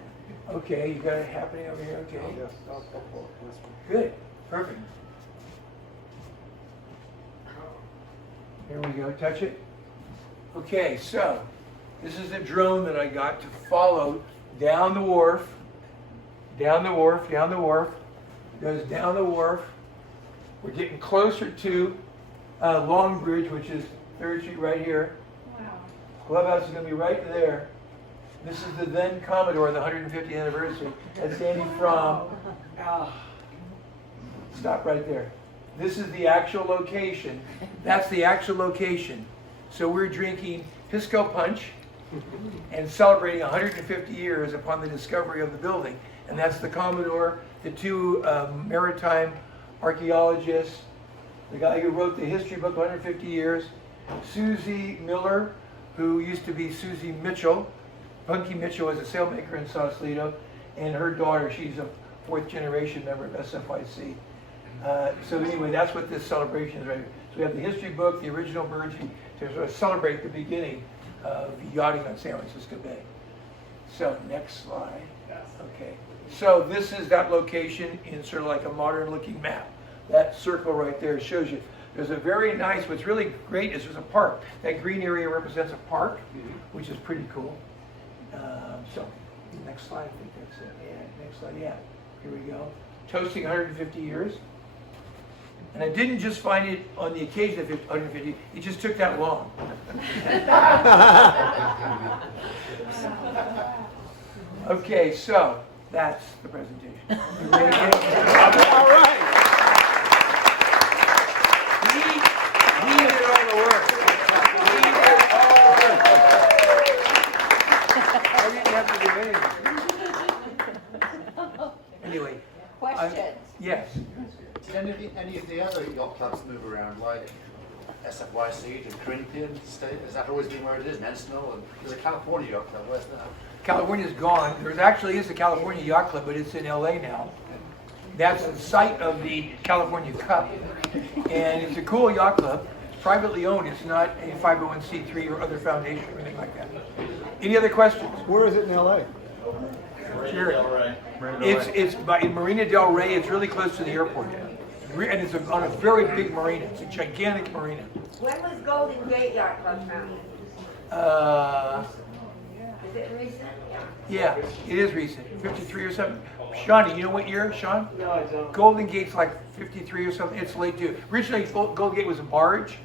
Okay, you got it happening over here, okay. Yes, I'll pull this one. Good, perfect. Here we go, touch it. Okay, so this is the drone that I got to follow down the wharf, down the wharf, down the wharf, goes down the wharf. We're getting closer to Long Bridge, which is 3rd Street right here. Wow. Clubhouse is going to be right there. This is the then Commodore, the 150th anniversary. That's Andy Fromm. Stop right there. This is the actual location. That's the actual location. So we're drinking Pisco Punch and celebrating 150 years upon the discovery of the building. And that's the Commodore, the two maritime archaeologists, the guy who wrote the history book 150 years, Susie Miller, who used to be Susie Mitchell. Punky Mitchell was a sailmaker in Sausalito, and her daughter, she's a 4th generation member of SFYC. So anyway, that's what this celebration is right here. So we have the history book, the original Virgin, to sort of celebrate the beginning of yachting on San Francisco Bay. So next slide. Okay. So this is that location in sort of like a modern looking map. That circle right there shows you. There's a very nice, what's really great is there's a park. That green area represents a park, which is pretty cool. So, next slide, I think that's it. Yeah, next slide, yeah. Here we go. Toasting 150 years. And I didn't just find it on the occasion of 150, it just took that long. Okay, so that's the presentation. You ready to get it? All right. He did all the work. He did all the work. I didn't have to do anything. Anyway. Questions? Yes. Any of the other yacht clubs move around, like SFYC to Corinthian State? Has that always been where it is? Ensenal, and there's a California yacht club. Where's that? California's gone. There actually is a California Yacht Club, but it's in LA now. That's the site of the California Cup. And it's a cool yacht club. It's privately owned. It's not a 501c3 or other foundation or anything like that. Any other questions? Where is it in LA? Sure. It's by in Marina Del Rey. It's really close to the airport. And it's on a very big marina. It's a gigantic marina. When was Golden Gate Yacht Club founded? Is it recent? Yeah, it is recent. 53 or something. Sean, you know what year, Sean? No, I don't. Golden Gate's like 53 or something. It's late too. Originally, Golden Gate was a barge.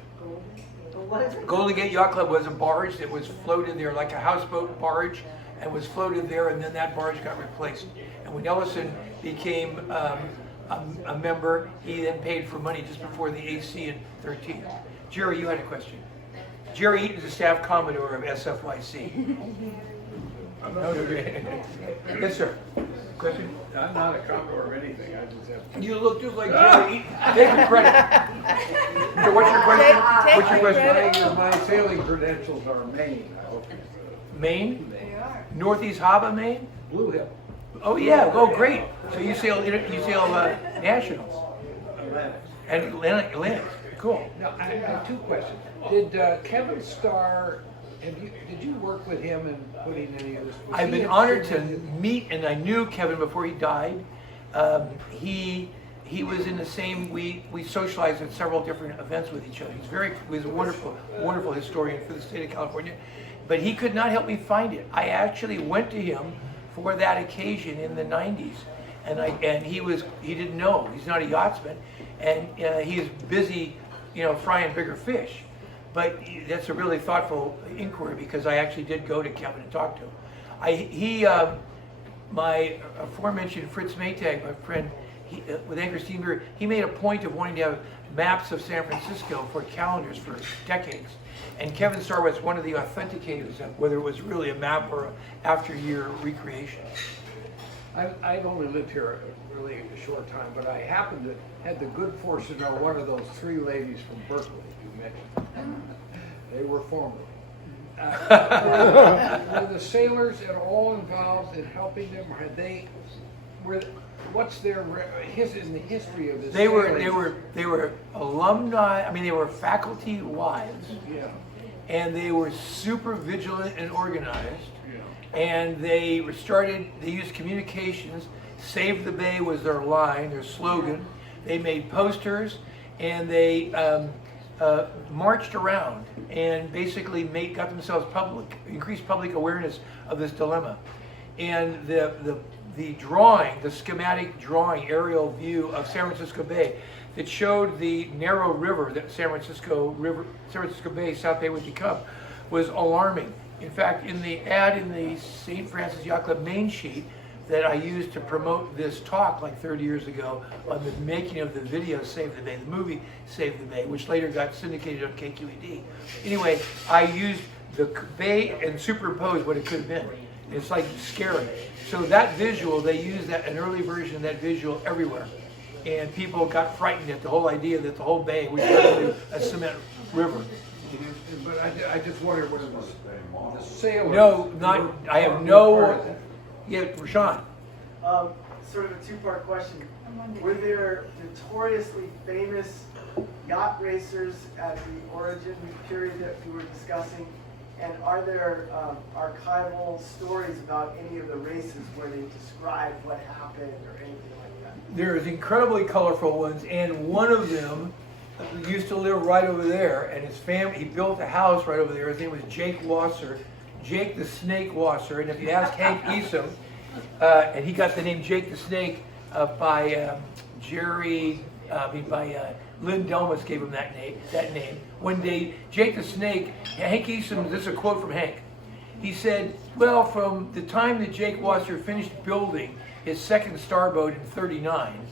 What is it? Golden Gate Yacht Club was a barge that was floated there like a houseboat barge and was floated there, and then that barge got replaced. And when Ellison became a member, he then paid for money just before the AC in 13. Jerry, you had a question. Jerry Eaton is the staff commodore of SFYC. Yes, sir. Question? I'm not a commodore of anything. I just have. You look just like Jerry Eaton. Take the credit. So what's your question? What's your question? My sailing credentials are Maine. I hope you know. Maine? They are. Northeast Harbor, Maine? Blue Hill. Oh yeah. Oh great. So you sail nationals and Atlantic. Cool. Now, I have two questions. Did Kevin Starr, did you work with him in putting any of this? I've been honored to meet, and I knew Kevin before he died. He was in the same. We socialized at several different events with each other. He was a wonderful historian for the state of California, but he could not help me find it. I actually went to him for that occasion in the 90s, and he didn't know. He's not a yachtsman, and he is busy frying bigger fish. But that's a really thoughtful inquiry, because I actually did go to Kevin and talk to him. My aforementioned Fritz Maytag, my friend, with Anchor Steambeer, he made a point of wanting to have maps of San Francisco for calendars for decades. And Kevin Starr was one of the authenticators of whether it was really a map or an after-year recreation. I've only lived here really a short time, but I happened to had the good fortune to know one of those three ladies from Berkeley you mentioned. They were former. Were the sailors at all involved in helping them, or had they? What's their in the history of this? They were alumni. I mean, they were faculty wives. Yeah. And they were super vigilant and organized. And they used communications. Save the Bay was their line, their slogan. They made posters, and they marched around and basically got themselves increased public awareness of this dilemma. And the schematic drawing, aerial view of San Francisco Bay that showed the narrow river that San Francisco Bay, South Bay would become, was alarming. In fact, in the ad in the St. Francis Yacht Club main sheet that I used to promote this talk like 30 years ago on the making of the video Save the Bay, the movie Save the Bay, which later got syndicated on KQED. Anyway, I used the bay and superimposed what it could have been. It's like scary. So that visual, they used an early version of that visual everywhere. And people got frightened at the whole idea that the whole bay would turn into a cement river. But I just wondered what it was. The sailors. No, I have no. Yeah, Rashawn. Sort of a two-part question. Were there notoriously famous yacht racers at the origin period that we were discussing? And are there archival stories about any of the races where they describe what happened or anything like that? There's incredibly colorful ones, and one of them used to live right over there, and his family, he built a house right over there. His name was Jake Wasser, Jake the Snake Wasser. And if you ask Hank Easom, and he got the name Jake the Snake by Lynn Delmas gave him that name. One day, Jake the Snake, Hank Easom, this is a quote from Hank. He said, well, from the time that Jake Wasser finished building his second starboat in '39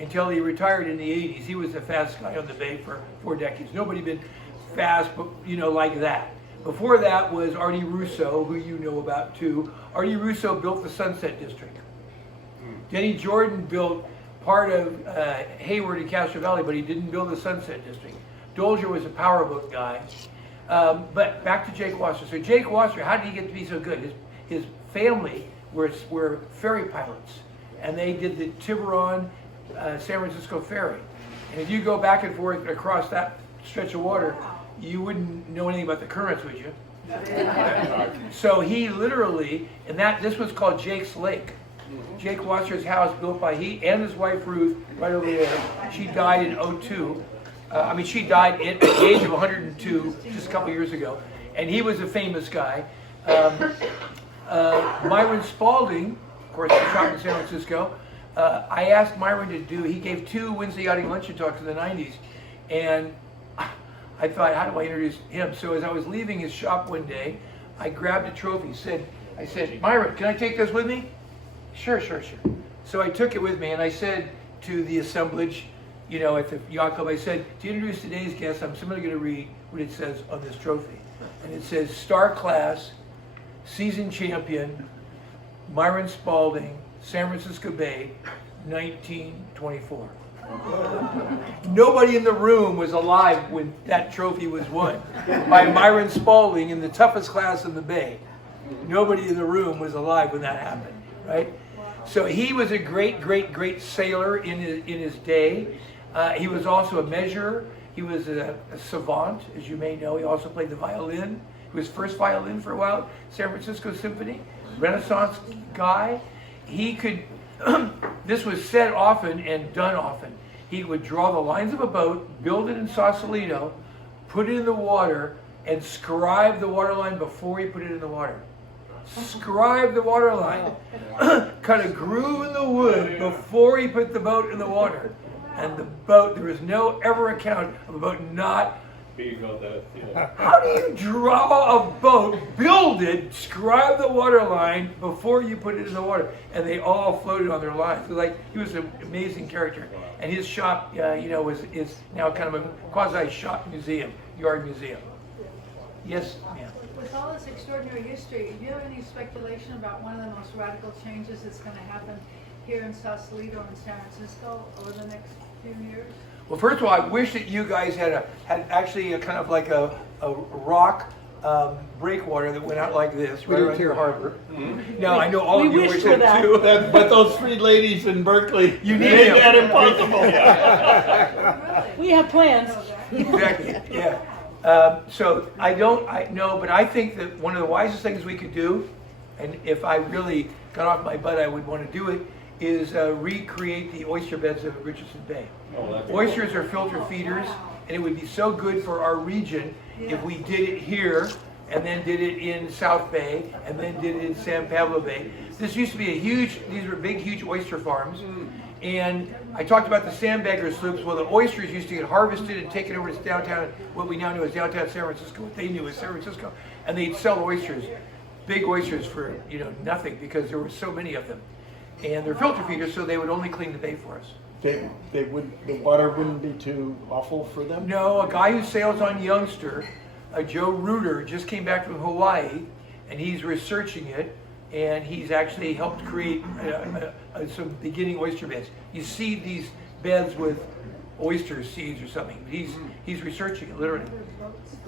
until he retired in the '80s, he was the fastest guy on the bay for 4 decades. Nobody been fast, but like that. Before that was Artie Russo, who you know about too. Artie Russo built the Sunset District. Denny Jordan built part of Hayward and Castro Valley, but he didn't build the Sunset District. Dolger was a powerboat guy. But back to Jake Wasser. So Jake Wasser, how did he get to be so good? His family were ferry pilots, and they did the Tiburon San Francisco ferry. And if you go back and forth across that stretch of water, you wouldn't know anything about the currents, would you? So he literally, this was called Jake's Lake. Jake Wasser's house built by he and his wife Ruth right over there. She died in '02. She died at the age of 102 just a couple years ago. And he was a famous guy. Myron Spalding, of course, he shot in San Francisco. I asked Myron he gave 2 Wednesday Yachting Luncheon Talks in the 90s. And I thought, how do I introduce him? So as I was leaving his shop one day, I grabbed a trophy. I said, Myron, can I take this with me? Sure. So I took it with me, and I said to the assemblage, at the yacht club, I said, to introduce today's guest, I'm simply going to read what it says on this trophy. And it says, Star Class, Season Champion, Myron Spalding, San Francisco Bay, 1924. Nobody in the room was alive when that trophy was won by Myron Spalding in the toughest class in the Bay. Nobody in the room was alive when that happened, right? So he was a great sailor in his day. He was also a measurer. He was a savant, as you may know. He also played the violin. He was first violin for a while, San Francisco Symphony, Renaissance guy. He could, this was said often and done often. He would draw the lines of a boat, build it in Sausalito, put it in the water, and scribe the waterline before he put it in the water. Scribe the waterline. Cut a groove in the wood before he put the boat in the water. And the boat, there was no ever account of a boat not. Being on that, yeah. How do you draw a boat, build it, scribe the water line before you put it in the water? And they all floated on their lines. So like, he was an amazing character. And his shop, is now kind of a quasi-shop museum, yard museum. Yes, ma'am. With all this extraordinary history, do you have any speculation about one of the most radical changes that's going to happen here in Sausalito and San Francisco over the next few years? Well, first of all, I wish that you guys had actually a kind of like a rock breakwater that went out like this, right around your harbor. Mm-hmm. No, I know all of you wish that too. But those three ladies in Berkeley, you need made that impossible. We have plans. Exactly, yeah. So I know, but I think that one of the wisest things we could do, and if I really got off my butt, I would want to do it, is recreate the oyster beds of Richardson Bay. Oysters are filter feeders, and it would be so good for our region if we did it here, and then did it in South Bay, and then did it in San Pablo Bay. This used to be these were big, huge oyster farms. And I talked about the sandbagger sloops. Well, the oysters used to get harvested and taken over to downtown, what we now know as downtown San Francisco, what they knew as San Francisco. And they'd sell oysters, big oysters for, nothing, because there were so many of them. And they're filter feeders, so they would only clean the bay for us. The water wouldn't be too awful for them? No, a guy who sails on Youngster, Joe Reuter, just came back from Hawaii, and he's researching it, and he's actually helped create some beginning oyster beds. You seed these beds with oyster seeds or something. He's researching it, literally.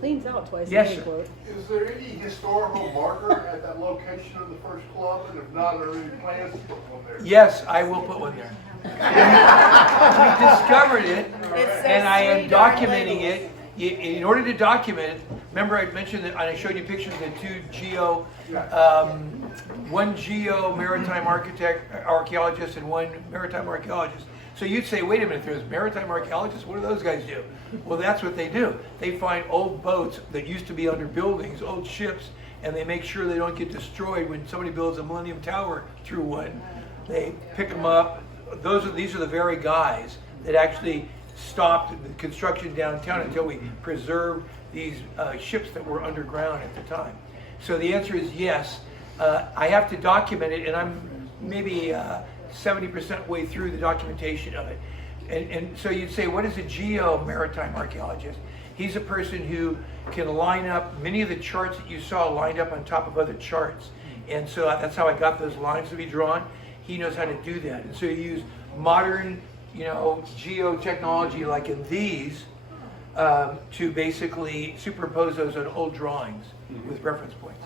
Cleans out twice a Yes, day, sir. quote. Is there any historical marker at that location of the first club? And if not, are there any plans to put one there? Yes, I will put one there. We discovered it, and I am documenting it. In order to document it, remember I mentioned that I showed you pictures of the one geo maritime archaeologist and one maritime archaeologist. So you'd say, wait a minute, there's maritime archaeologists, what do those guys do? Well, that's what they do. They find old boats that used to be under buildings, old ships, and they make sure they don't get destroyed when somebody builds a Millennium Tower through one. They pick them up. These are the very guys that actually stopped the construction downtown until we preserved these ships that were underground at the time. So the answer is yes. I have to document it, and I'm maybe 70% way through the documentation of it. And so you'd say, what is a geo-maritime archaeologist? He's a person who can line up many of the charts that you saw lined up on top of other charts. And so that's how I got those lines to be drawn. He knows how to do that. And so you use modern, geotechnology like in these to basically superimpose those on old drawings with reference points.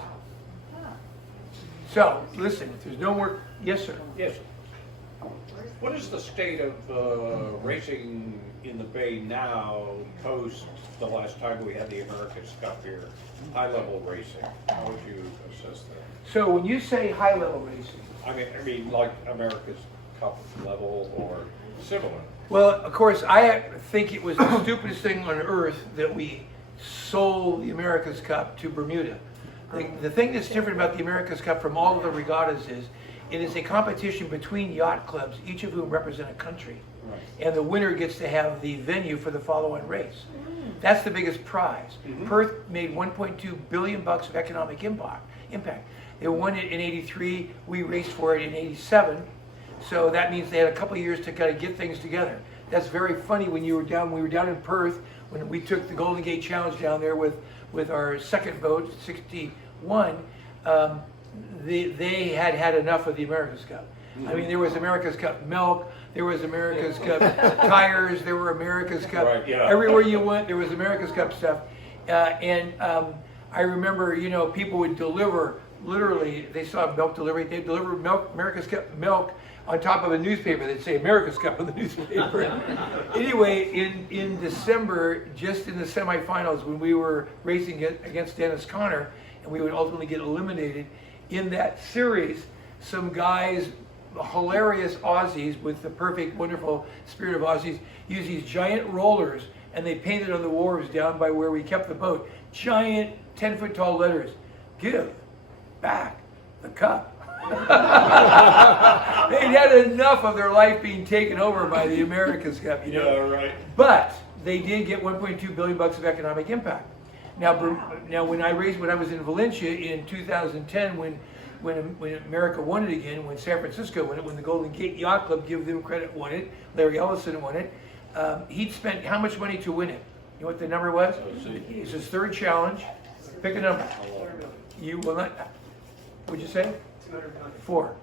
So, listen, if there's no more, yes, sir. Yes. What is the state of racing in the Bay now post the last time we had the America's Cup here? High-level racing. How would you assess that? So when you say high-level racing, I mean, like America's Cup level or similar. well, of course, I think it was the stupidest thing on earth that we sold the America's Cup to Bermuda. The thing that's different about the America's Cup from all of the regattas is it is a competition between yacht clubs, each of whom represent a country. Right. And the winner gets to have the venue for the follow-on race. That's the biggest prize. Perth made $1.2 billion of economic impact. They won it in '83. We raced for it in '87. So that means they had a couple of years to kind of get things together. That's very funny when we were down in Perth, when we took the Golden Gate Challenge down there with our second boat, 61. They had enough of the America's Cup. I mean, there was America's Cup milk, there was America's Cup tires, there were America's Cup, right, yeah. Everywhere you went, there was America's Cup stuff. I remember, people would deliver, literally, they saw milk delivery, they'd deliver milk, America's Cup milk on top of a newspaper. They'd say America's Cup on the newspaper. Anyway, in December, just in the semifinals, when we were racing against Dennis Conner, and we would ultimately get eliminated, in that series, some guys, hilarious Aussies with the perfect, wonderful spirit of Aussies, used these giant rollers, and they painted on the wharves down by where we kept the boat, giant 10-foot tall letters, "Give back the cup." They'd had enough of their life being taken over by the America's Cup, you know? Yeah, right. But they did get 1.2 billion bucks of economic impact. Now, when I was in Valencia in 2010, when America won it again, when San Francisco won it, when the Golden Gate Yacht Club, give them credit, won it, Larry Ellison won it, he'd spent how much money to win it? You know what the number was? It's his third challenge. Pick a number. You will not, what'd you say? 4.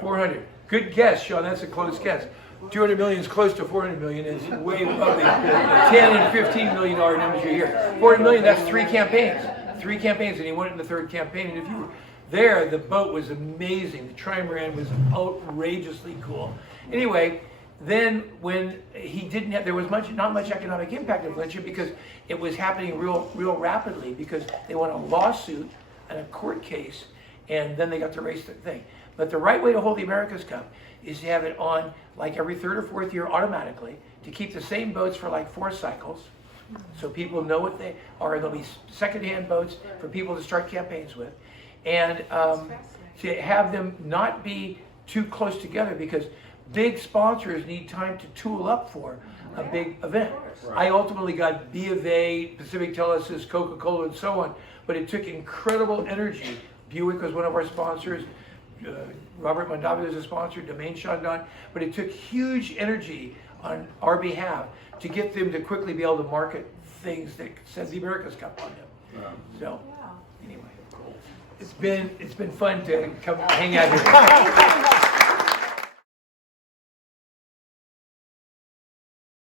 400. Good guess, Sean, that's a close guess. 200 million is close to 400 million, is way above the 10 and 15 million dollar numbers you hear. 400 million, that's 3 campaigns. 3 campaigns, and he won it in the 3rd campaign. And if you were there, the boat was amazing. The trimaran was outrageously cool. Anyway, then when he didn't have, there was not much economic impact in Valencia because it was happening real rapidly because they won a lawsuit and a court case, and then they got to race the thing. But the right way to hold the America's Cup is to have it on like every 3rd or 4th year automatically, to keep the same boats for like 4 cycles, so people know what they are. There'll be secondhand boats for people to start campaigns with, and to have them not be too close together because big sponsors need time to tool up for a big event. I ultimately got B of A, Pacific Telesis, Coca-Cola, and so on, but it took incredible energy. Buick was one of our sponsors. Robert Mondavi was a sponsor, Domain Shandon, but it took huge energy on our behalf to get them to quickly be able to market things that says the America's Cup on them. So, anyway, it's been fun to come hang out here.